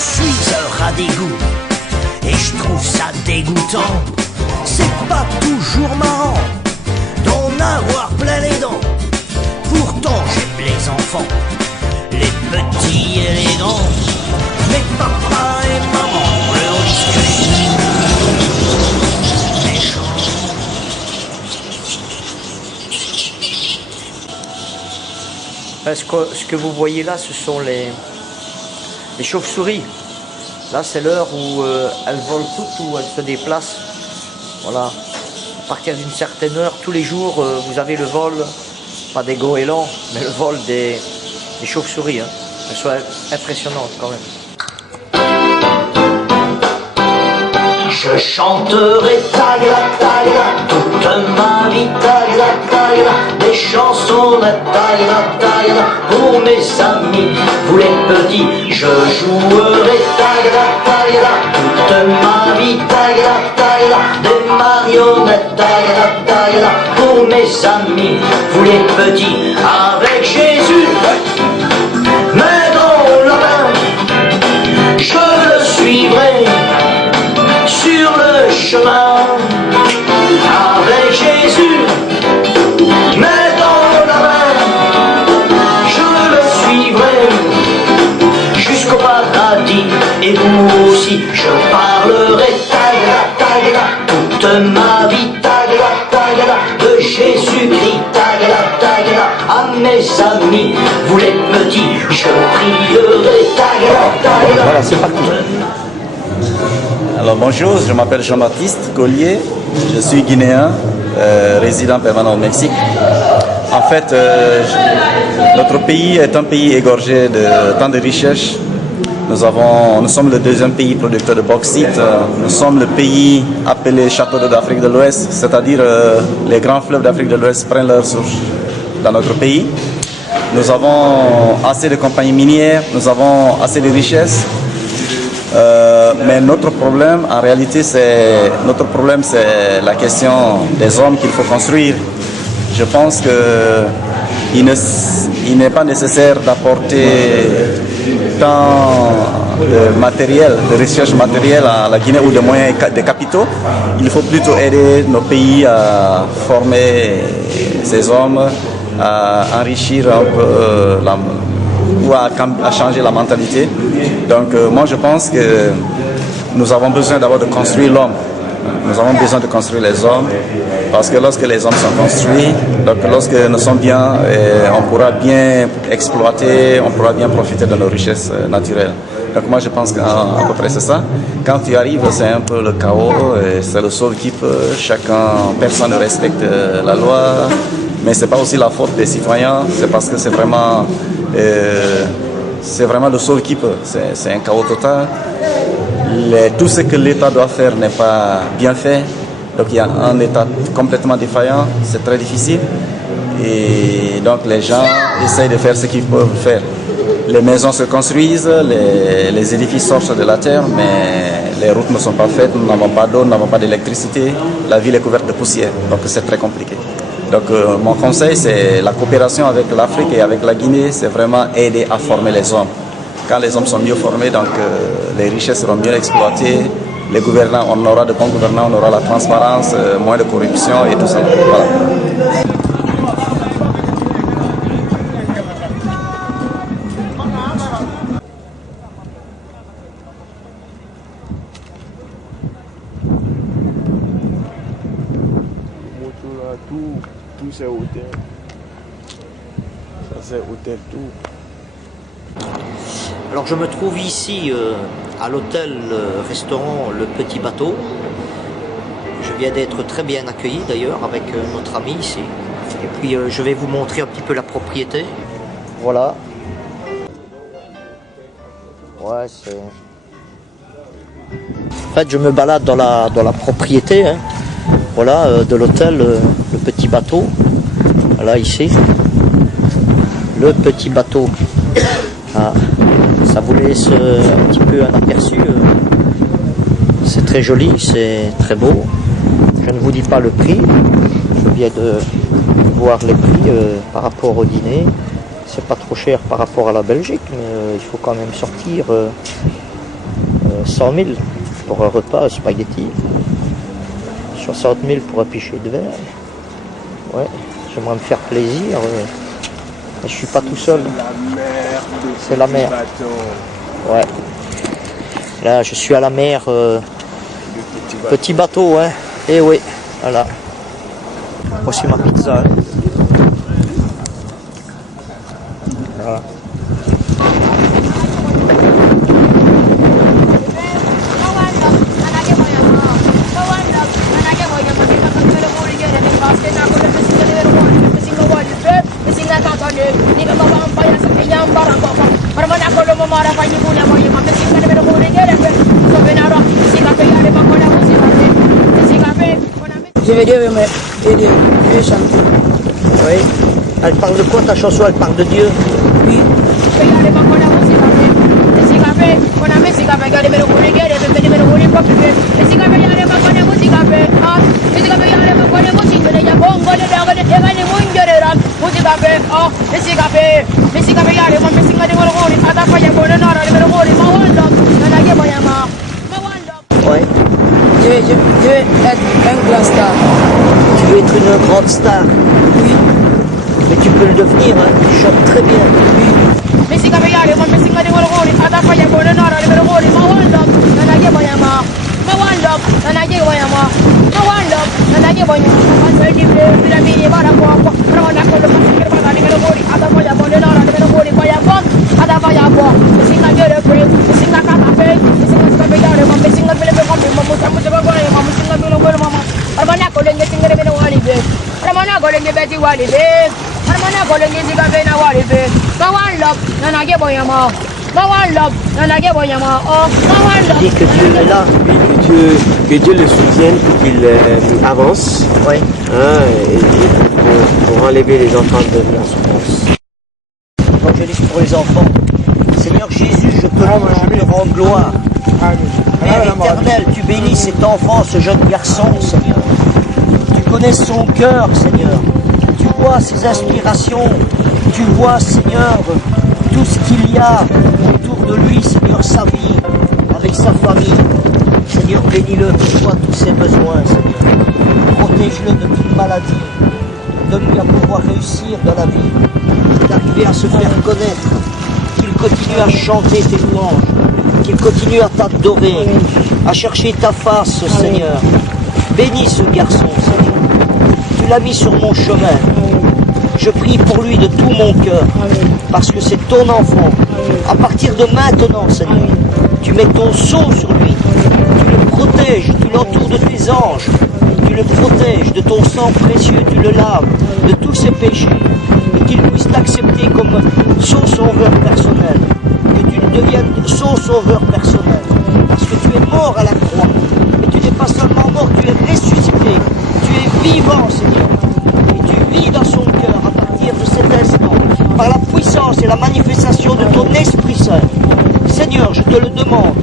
suis un rat d'égout et je trouve ça dégoûtant. C'est pas toujours marrant d'en avoir plein les dents. Pourtant j'aime les enfants, les petits et les grands. Mais papa et maman leur disent que les méchants. Ce que vous voyez là, ce sont les chauves-souris. Là, c'est l'heure où elles volent toutes, où elles se déplacent. Voilà. À partir d'une certaine heure, tous les jours, vous avez le vol, pas des goélands, mais le vol des chauves-souris. Hein. Elles sont impressionnantes quand même. Je chanterai tagla tagla toute ma vie, tagla tagla, des chansons de tagla tagla pour mes amis. Vous les petits, je jouerai tagla tagla toute ma vie, tagla tagla, des marionnettes tagla tagla pour mes amis. Vous les petits, avec Jésus, mais dans la main, je le suivrai sur le chemin avec Jésus, mais dans la main, je le suivrai jusqu'au paradis. Et vous aussi, je parlerai tagla tagla toute ma vie, tagla tagla de Jésus-Christ, tagla tagla à mes amis. Vous les petits, je prierai tagla tagla. Voilà, c'est parti. Alors bonjour, je m'appelle Jean-Baptiste Collier, je suis guinéen, résident permanent au Mexique. En fait, notre pays est un pays égorgé de tant de richesses. Nous sommes le deuxième pays producteur de bauxite. Nous sommes le pays appelé château d'eau d'Afrique de l'Ouest, c'est-à-dire les grands fleuves d'Afrique de l'Ouest prennent leur source dans notre pays. Nous avons assez de compagnies minières, nous avons assez de richesses. Mais notre problème, en réalité, c'est la question des hommes qu'il faut construire. Je pense qu'il n'est pas nécessaire d'apporter tant de matériel, de recherche matérielle à la Guinée ou de moyens de capitaux. Il faut plutôt aider nos pays à former ces hommes, à enrichir un peu ou à changer la mentalité. Donc moi je pense que nous avons besoin d'abord de construire l'homme. Nous avons besoin de construire les hommes parce que lorsque les hommes sont construits, donc lorsque nous sommes bien, on pourra bien exploiter, on pourra bien profiter de nos richesses naturelles. Donc moi je pense qu'à peu près c'est ça. Quand tu arrives, c'est un peu le chaos, c'est le seul qui peut, personne ne respecte la loi, mais c'est pas aussi la faute des citoyens, c'est parce que c'est vraiment le seul qui peut, c'est un chaos total. Tout ce que l'État doit faire n'est pas bien fait, donc il y a un État complètement défaillant, c'est très difficile, et donc les gens essayent de faire ce qu'ils peuvent faire. Les maisons se construisent, les édifices sortent de la terre, mais les routes ne sont pas faites, nous n'avons pas d'eau, nous n'avons pas d'électricité, la ville est couverte de poussière, donc c'est très compliqué. Donc mon conseil, c'est la coopération avec l'Afrique et avec la Guinée, c'est vraiment aider à former les hommes. Quand les hommes sont mieux formés, donc les richesses seront mieux exploitées, les gouvernants, on aura de bons gouvernants, on aura la transparence, moins de corruption et tout ça. Voilà. Tout c'est hôtel. Ça c'est hôtel tout. Alors je me trouve ici à l'hôtel-restaurant Le Petit Bateau. Je viens d'être très bien accueilli d'ailleurs avec notre ami ici. Et puis je vais vous montrer un petit peu la propriété. Voilà. Ouais, c'est... En fait je me balade dans la propriété. Hein. Voilà, de l'hôtel Le Petit Bateau. Voilà ici. Le Petit Bateau. Ah, ça vous laisse un petit peu un aperçu. C'est très joli, c'est très beau. Je ne vous dis pas le prix. Je viens de voir les prix par rapport au dîner. C'est pas trop cher par rapport à la Belgique, mais il faut quand même sortir 100 000 pour un repas, spaghetti. 60 000 pour un pichet de verre. Ouais, j'aimerais me faire plaisir. Mais je suis pas tout seul. C'est la mer. Ouais. Là, je suis à la mer. Petit bateau, hein. Et oui, voilà. Voici ma pizza. Hein. Voilà. Je vais dire, mais je vais chanter. Oui. Elle parle de quoi ta chanson? Elle parle de Dieu? Oui. Ouais. Je vais être un grand star. Tu veux être une grande star? Oui. Mais tu peux le devenir, hein. Tu chantes très bien. Dis que Dieu est là. Oui, que Dieu le soutienne pour qu'il avance. Oui. Hein, et pour enlever les enfants de la souffrance. Évangéliste pour les enfants. Seigneur Jésus, je te rends gloire. Père éternel, tu bénis cet enfant, ce jeune garçon, Seigneur. Tu connais son cœur, Seigneur. Tu vois ses aspirations. Tu vois, Seigneur, tout ce qu'il y a autour de lui, Seigneur, sa vie, avec sa famille. Seigneur, bénis-le, tu vois tous ses besoins, Seigneur. Protège-le de toute maladie. Donne-lui à pouvoir réussir dans la vie, d'arriver à se faire connaître, qu'il continue à chanter tes louanges, qu'il continue à t'adorer, à chercher ta face, Seigneur. Bénis ce garçon, Seigneur. Tu l'as mis sur mon chemin. Je prie pour lui de tout mon cœur, parce que c'est ton enfant. À partir de maintenant, Seigneur, tu mets ton sceau sur lui, tu le protèges, tu l'entoures de tes anges, tu le protèges de ton sang précieux, tu le laves de tous ses péchés, et qu'il puisse t'accepter comme son sauveur personnel, que tu deviennes son sauveur personnel, parce que tu es mort à la croix, mais tu n'es pas seulement mort, tu es ressuscité, tu es vivant, Seigneur, et tu vis dans son cœur à partir de cet instant, par la puissance et la manifestation de ton Esprit Saint. Seigneur, je te le demande,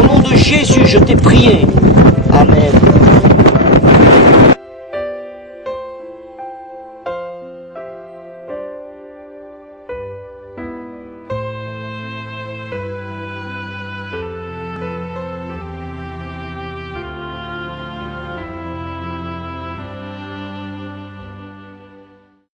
au nom de Jésus, je t'ai prié. Amen.